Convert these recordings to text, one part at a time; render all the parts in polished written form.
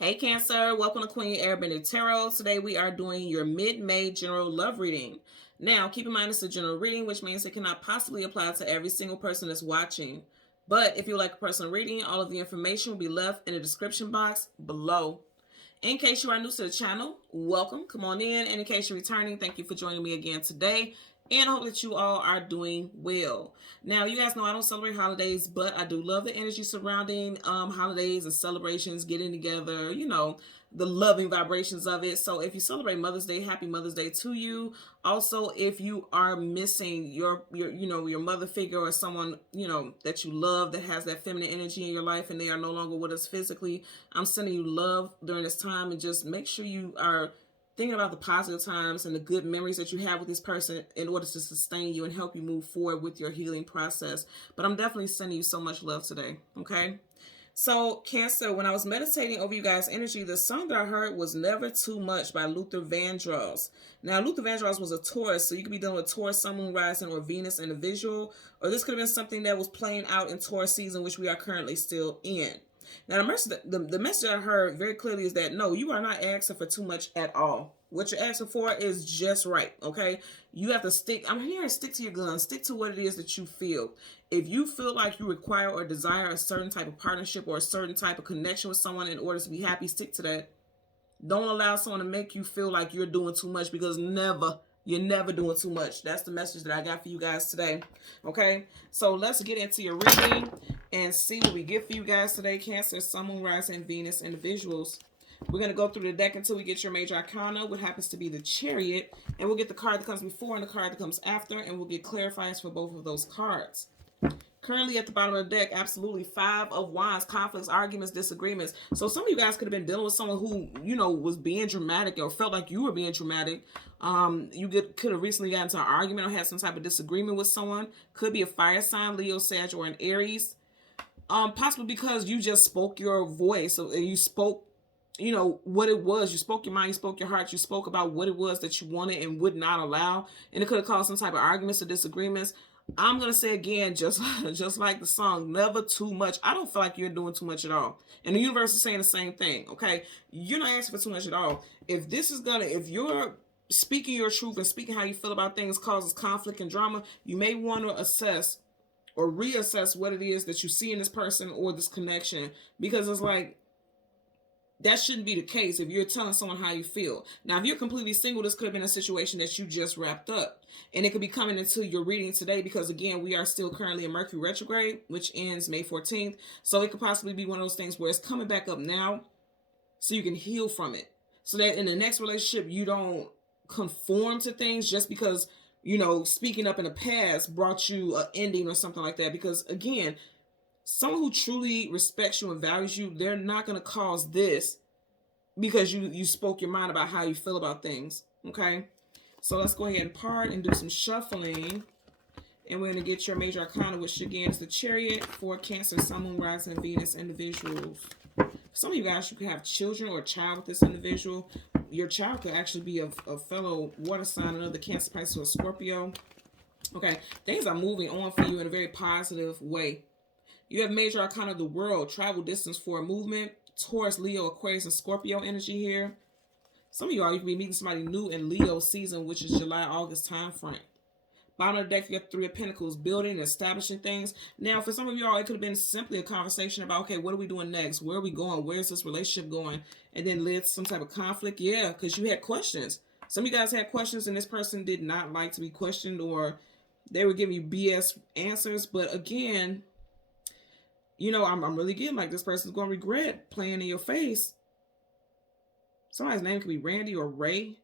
Hey Cancer, welcome to Queen Airbender Tarot. Today we are doing your mid-May general love reading. Now, keep in mind it's a general reading, which means it cannot possibly apply to every single person that's watching. But if you would like a personal reading, all of the information will be left in the description box below. In case you are new to the channel, welcome, come on in. And in case you're returning, thank you for joining me again today. And I hope that you all are doing well. Now, you guys know I don't celebrate holidays, but I do love the energy surrounding holidays and celebrations, getting together, the loving vibrations of it. So if you celebrate Mother's Day, happy Mother's Day to you. Also, if you are missing your mother figure or someone, that you love that has that feminine energy in your life and they are no longer with us physically, I'm sending you love during this time, and just make sure you are thinking about the positive times and the good memories that you have with this person in order to sustain you and help you move forward with your healing process. But I'm definitely sending you so much love today, okay? So, Cancer, when I was meditating over you guys' energy, the song that I heard was Never Too Much by Luther Vandross. Now, Luther Vandross was a Taurus, so you could be dealing with Taurus, Sun, Moon, Rising, or Venus in the visual, or this could have been something that was playing out in Taurus season, which we are currently still in. Now, the message I heard very clearly is that, no, you are not asking for too much at all. What you're asking for is just right, okay? You have to I'm hearing stick to your guns, stick to what it is that you feel. If you feel like you require or desire a certain type of partnership or a certain type of connection with someone in order to be happy, stick to that. Don't allow someone to make you feel like you're doing too much, because you're never doing too much. That's the message that I got for you guys today. Okay, so let's get into your reading and see what we get for you guys today. Cancer, Sun, Moon, Rising, Venus, individuals. We're going to go through the deck until we get your major arcana, what happens to be the Chariot, and we'll get the card that comes before and the card that comes after, and we'll get clarifiers for both of those cards. Currently at the bottom of the deck, absolutely 5 of Wands, conflicts, arguments, disagreements. So some of you guys could have been dealing with someone who, was being dramatic or felt like you were being dramatic. Could have recently gotten into an argument or had some type of disagreement with someone. Could be a fire sign, Leo, Sag, or an Aries. Possibly because you just spoke your voice. So you spoke, what it was. You spoke your mind, you spoke your heart, you spoke about what it was that you wanted and would not allow. And it could have caused some type of arguments or disagreements. I'm going to say again, just like the song, never too much. I don't feel like you're doing too much at all. And the universe is saying the same thing, okay? You're not asking for too much at all. If you're speaking your truth and speaking how you feel about things causes conflict and drama, you may want to assess or reassess what it is that you see in this person or this connection, because it's like, that shouldn't be the case if you're telling someone how you feel. Now, if you're completely single, this could have been a situation that you just wrapped up. And it could be coming into your reading today because, again, we are still currently in Mercury retrograde, which ends May 14th. So it could possibly be one of those things where it's coming back up now so you can heal from it. So that in the next relationship, you don't conform to things just because, speaking up in the past brought you an ending or something like that. Because, again, someone who truly respects you and values you, they're not going to cause this because you spoke your mind about how you feel about things, okay? So let's go ahead and part and do some shuffling. And we're going to get your major arcana, which again is the Chariot for Cancer, Sun, Moon, Rising, Venus individuals. Some of you guys, you could have children or a child with this individual. Your child could actually be a fellow water sign, another Cancer, Pisces, or Scorpio. Okay, things are moving on for you in a very positive way. You have major arcana of the World, travel distance for a movement, Taurus, Leo, Aquarius, and Scorpio energy here. Some of you could be meeting somebody new in Leo season, which is July, August time frame. Bottom of the deck, you got 3 of Pentacles, building and establishing things. Now, for some of y'all, it could have been simply a conversation about, okay, what are we doing next? Where are we going? Where's this relationship going? And then led to some type of conflict. Yeah, because you had questions. Some of you guys had questions and this person did not like to be questioned, or they were giving you BS answers. But again, I'm really getting like this person's going to regret playing in your face. Somebody's name could be Randy or Ray.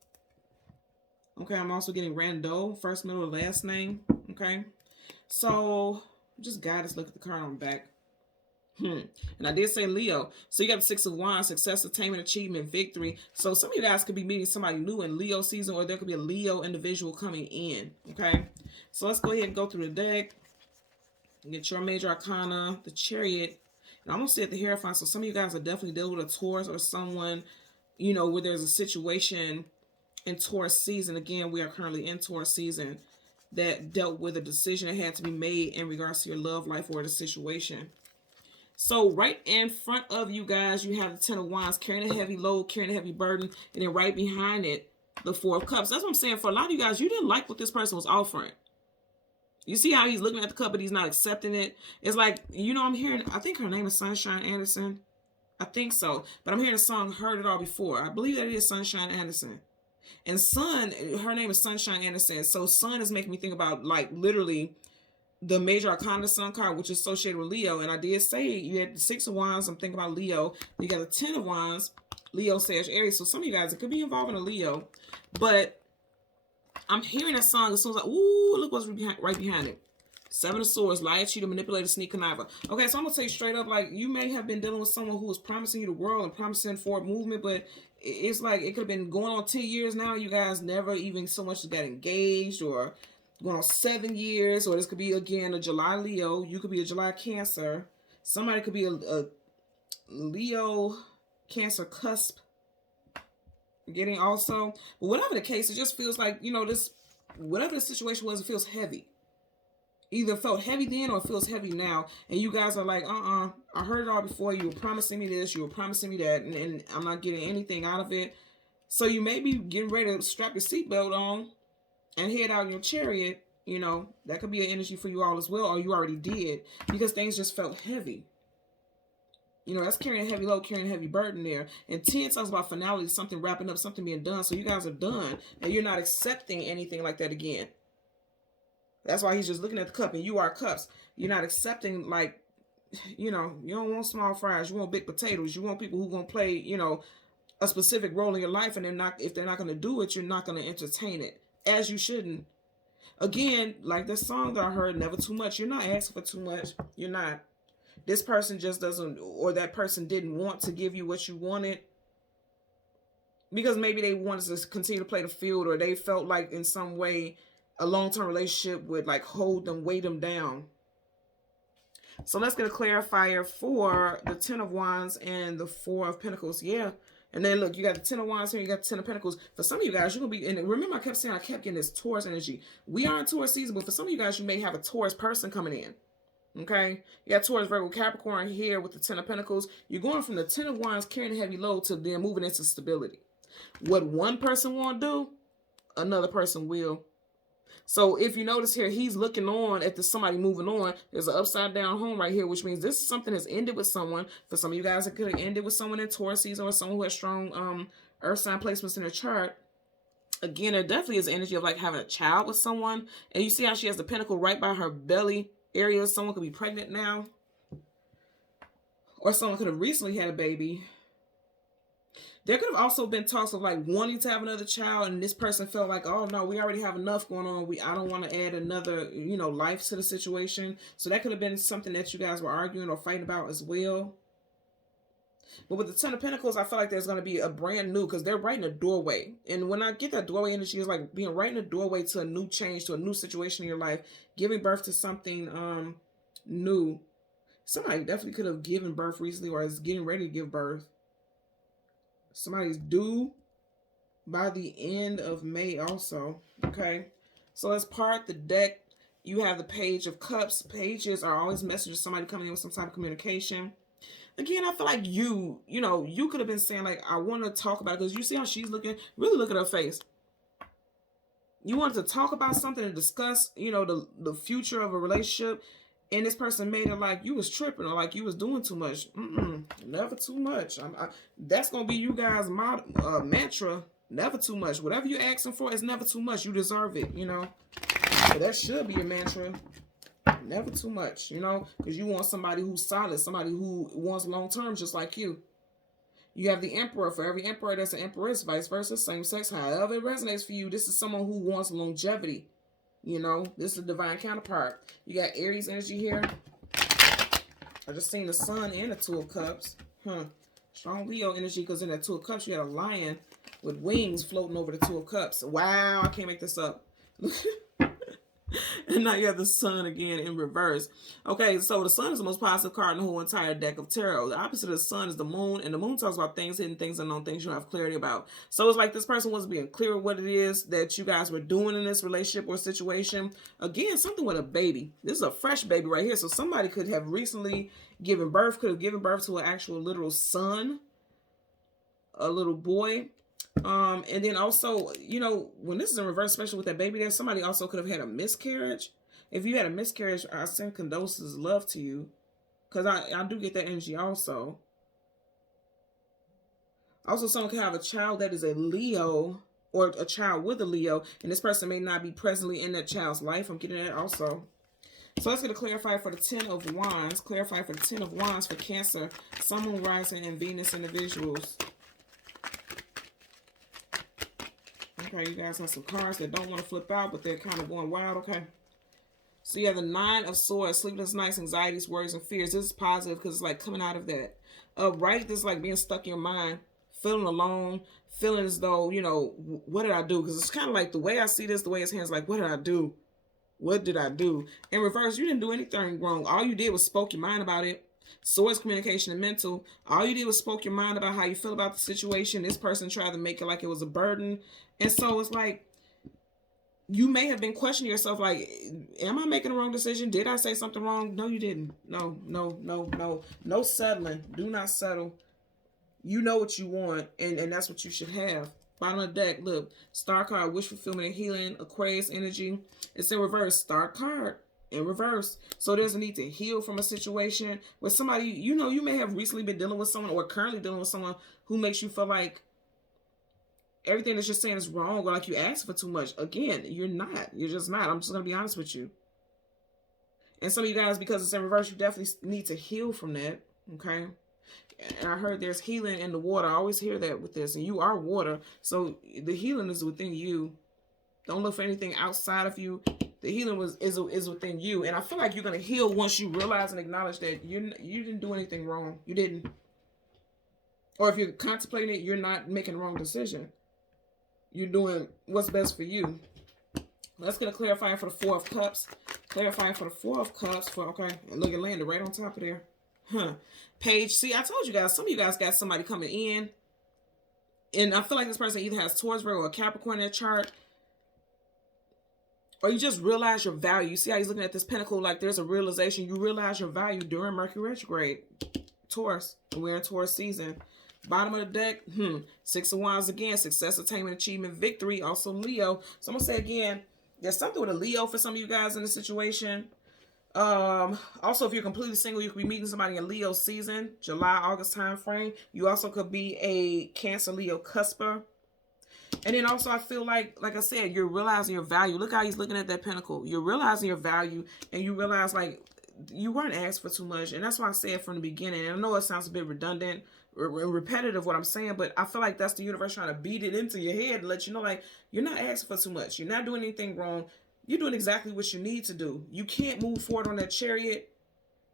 Okay, I'm also getting Rando, first, middle, or last name. Okay, so just guide us, look at the card on the back. And I did say Leo. So you got the 6 of Wands, success, attainment, achievement, victory. So some of you guys could be meeting somebody new in Leo season, or there could be a Leo individual coming in. Okay, so let's go ahead and go through the deck. Get your major arcana, the Chariot. And I'm going to say at the Hierophant, so some of you guys are definitely dealing with a Taurus or someone, where there's a situation in Taurus season. Again, we are currently in Taurus season that dealt with a decision that had to be made in regards to your love life or the situation. So right in front of you guys, you have the Ten of Wands carrying a heavy load, carrying a heavy burden, and then right behind it, the Four of Cups. That's what I'm saying. For a lot of you guys, you didn't like what this person was offering. You see how he's looking at the cup, but he's not accepting it. It's like, I'm hearing, I think her name is Sunshine Anderson. I think so. But I'm hearing a song, Heard It All Before. I believe that it is Sunshine Anderson. And Sun, her name is Sunshine Anderson. So Sun is making me think about, like, literally the major arcana Sun card, which is associated with Leo. And I did say you had the Six of Wands. I'm thinking about Leo. You got the Ten of Wands, Leo, Sag, Aries. So some of you guys, it could be involving a Leo. But I'm hearing that song. It sounds like, ooh, look what's right behind it. Seven of Swords, lie, cheater, manipulator, sneak, conniver. Okay, so I'm going to tell you straight up, like, you may have been dealing with someone who was promising you the world and promising forward movement, but it's like it could have been going on 10 years now. You guys never even so much as got engaged, or going on 7 years, or this could be, again, a July Leo. You could be a July Cancer. Somebody could be a Leo Cancer cusp. Getting also, but whatever the case, it just feels like, this, whatever the situation was, it feels heavy. Either felt heavy then or it feels heavy now. And you guys are like, I heard it all before. You were promising me this, you were promising me that, and I'm not getting anything out of it. So you may be getting ready to strap your seatbelt on and head out in your chariot. That could be an energy for you all as well, or you already did, because things just felt heavy. That's carrying a heavy load, carrying a heavy burden there. And 10 talks about finality, something wrapping up, something being done. So you guys are done, and you're not accepting anything like that again. That's why he's just looking at the cup, and you are cups. You're not accepting, like, you don't want small fries. You want big potatoes. You want people who going to play, a specific role in your life, and if they're not going to do it, you're not going to entertain it, as you shouldn't. Again, like the song that I heard, Never Too Much. You're not asking for too much. You're not. This person just doesn't, or that person didn't want to give you what you wanted, because maybe they wanted to continue to play the field, or they felt like in some way a long-term relationship would like hold them, weigh them down. So let's get a clarifier for the Ten of Wands and the Four of Pentacles. Yeah. And then look, you got the Ten of Wands here, you got the Ten of Pentacles. For some of you guys, you're going to be, and remember I kept saying, I kept getting this Taurus energy. We are in Taurus season, but for some of you guys, you may have a Taurus person coming in. Okay? You got Taurus, Virgo, Capricorn here with the Ten of Pentacles. You're going from the Ten of Wands carrying a heavy load to then moving into stability. What one person won't do, another person will. So if you notice here, he's looking on at somebody moving on. There's an upside down home right here, which means this is something has ended with someone. For some of you guys, it could have ended with someone in Taurus season, or someone who has strong earth sign placements in their chart. Again, there definitely is energy of like having a child with someone. And you see how she has the pentacle right by her belly area. Someone could be pregnant now. Or someone could have recently had a baby. There could have also been talks of like wanting to have another child, and this person felt like, oh no, we already have enough going on. I don't want to add another, life to the situation. So that could have been something that you guys were arguing or fighting about as well. But with the Ten of Pentacles, I feel like there's going to be a brand new, because they're right in the doorway. And when I get that doorway energy, it's like being right in the doorway to a new change, to a new situation in your life, giving birth to something new. Somebody definitely could have given birth recently, or is getting ready to give birth. Somebody's due by the end of May also. Okay. So let's part the deck. You have the Page of Cups. Pages are always messages. Somebody coming in with some type of communication. Again, I feel like you could have been saying like, I want to talk about it, because you see how she's looking. Really look at her face. You wanted to talk about something and discuss, the future of a relationship. And this person made it like you was tripping, or like you was doing too much. Never too much. That's going to be you guys' mantra. Never too much. Whatever you're asking for is never too much. You deserve it, So that should be your mantra. Never too much, because you want somebody who's solid, somebody who wants long term just like you. You have the Emperor. For every Emperor, there's an Empress, vice versa, same sex. However it resonates for you, this is someone who wants longevity. This is a divine counterpart. You got Aries energy here. I just seen the Sun and the Two of Cups. Strong Leo energy, because in that Two of Cups, you got a lion with wings floating over the Two of Cups. Wow, I can't make this up. And now you have the sun again in reverse. Okay, so the sun is the most positive card in the whole entire deck of tarot. The opposite of the sun is the moon, and the moon talks about things, hidden things, unknown things you don't have clarity about. So it's like this person wasn't being clear what it is that you guys were doing in this relationship or situation. Again, something with a baby. This is a fresh baby right here. So somebody could have recently given birth, could have given birth to an actual literal son, a little boy. And then also, you know, when this is in reverse, especially with that baby there, somebody also could have had a miscarriage. If you had a miscarriage, I send condolences, love to you, because I do get that energy also. Also, someone could have a child that is a Leo, or a child with a Leo, and this person may not be presently in that child's life. I'm getting that also. So let's get a clarify for the 10 of Wands. Clarify for the 10 of Wands for Cancer, Sun, Moon, Rising, and Venus individuals. Okay, you guys have some cards that don't want to flip out, but they're kind of going wild. Okay. So you have the 9 of Swords, sleepless nights, anxieties, worries, and fears. This is positive because it's like coming out of that. Right? This is like being stuck in your mind, feeling alone, feeling as though, you know, what did I do? Because it's kind of like the way I see this, the way his hand's like, what did I do? What did I do? In reverse, you didn't do anything wrong. All you did was spoke your mind about it. Swords, communication, and mental. All you did was spoke your mind about how you feel about the situation. This person tried to make it like it was a burden. And so it's like, you may have been questioning yourself, like, am I making a wrong decision? Did I say something wrong? No, you didn't. No, no, no, no. No settling. Do not settle. You know what you want, and that's what you should have. Bottom of the deck, look. Star card, wish fulfillment and healing, Aquarius energy. It's in reverse. Star card in reverse. So there's a need to heal from a situation where somebody, you know, you may have recently been dealing with someone or currently dealing with someone who makes you feel like everything that you're saying is wrong, or like you asked for too much. Again, you're not. You're just not. I'm just going to be honest with you. And some of you guys, because it's in reverse, you definitely need to heal from that. Okay? And I heard there's healing in the water. I always hear that with this. And you are water. So the healing is within you. Don't look for anything outside of you. The healing is within you. And I feel like you're going to heal once you realize and acknowledge that you didn't do anything wrong. You didn't. Or if you're contemplating it, you're not making the wrong decision. You're doing what's best for you. Let's get a clarifier for the 4 of Cups. Clarifying for the 4 of Cups. Okay, and look, it landed right on top of there. Page. See, I told you guys, some of you guys got somebody coming in. And I feel like this person either has Taurus, Virgo, or Capricorn in their chart. Or you just realize your value. You see how he's looking at this pentacle like there's a realization. You realize your value during Mercury retrograde. Taurus. And we're in Taurus season. Bottom of the deck, 6 of Wands again. Success, attainment, achievement, victory. Also Leo. So I'm going to say again, there's something with a Leo for some of you guys in this situation. Also, if you're completely single, you could be meeting somebody in Leo season, July, August time frame. You also could be a Cancer, Leo cusper. And then also I feel like I said, you're realizing your value. Look how he's looking at that pentacle. You're realizing your value, and you realize like you weren't asked for too much. And that's why I said from the beginning, and I know it sounds a bit redundant or repetitive what I'm saying, but I feel like that's the universe trying to beat it into your head and let you know like you're not asking for too much. You're not doing anything wrong. You're doing exactly what you need to do. You can't move forward on that chariot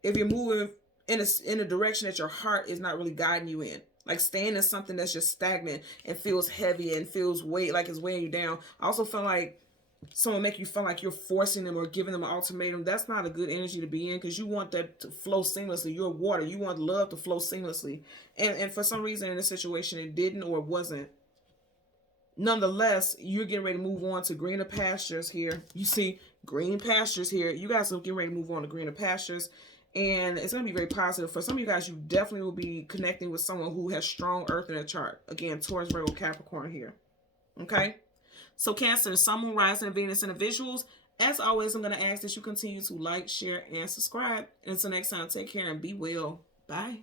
if you're moving in a direction that your heart is not really guiding you in. Like staying in something that's just stagnant and feels heavy and feels like it's weighing you down. I also feel like someone make you feel like you're forcing them or giving them an ultimatum. That's not a good energy to be in, because you want that to flow seamlessly. You're water. You want love to flow seamlessly. And for some reason in this situation it didn't or wasn't. Nonetheless, you're getting ready to move on to greener pastures here. You see green pastures here. You guys are getting ready to move on to greener pastures. And it's going to be very positive. For some of you guys, you definitely will be connecting with someone who has strong earth in their chart. Again, Taurus, Virgo, Capricorn here. Okay? So Cancer, Sun, Moon, Rising, and Venus individuals. As always, I'm going to ask that you continue to like, share, and subscribe. And until next time, take care and be well. Bye.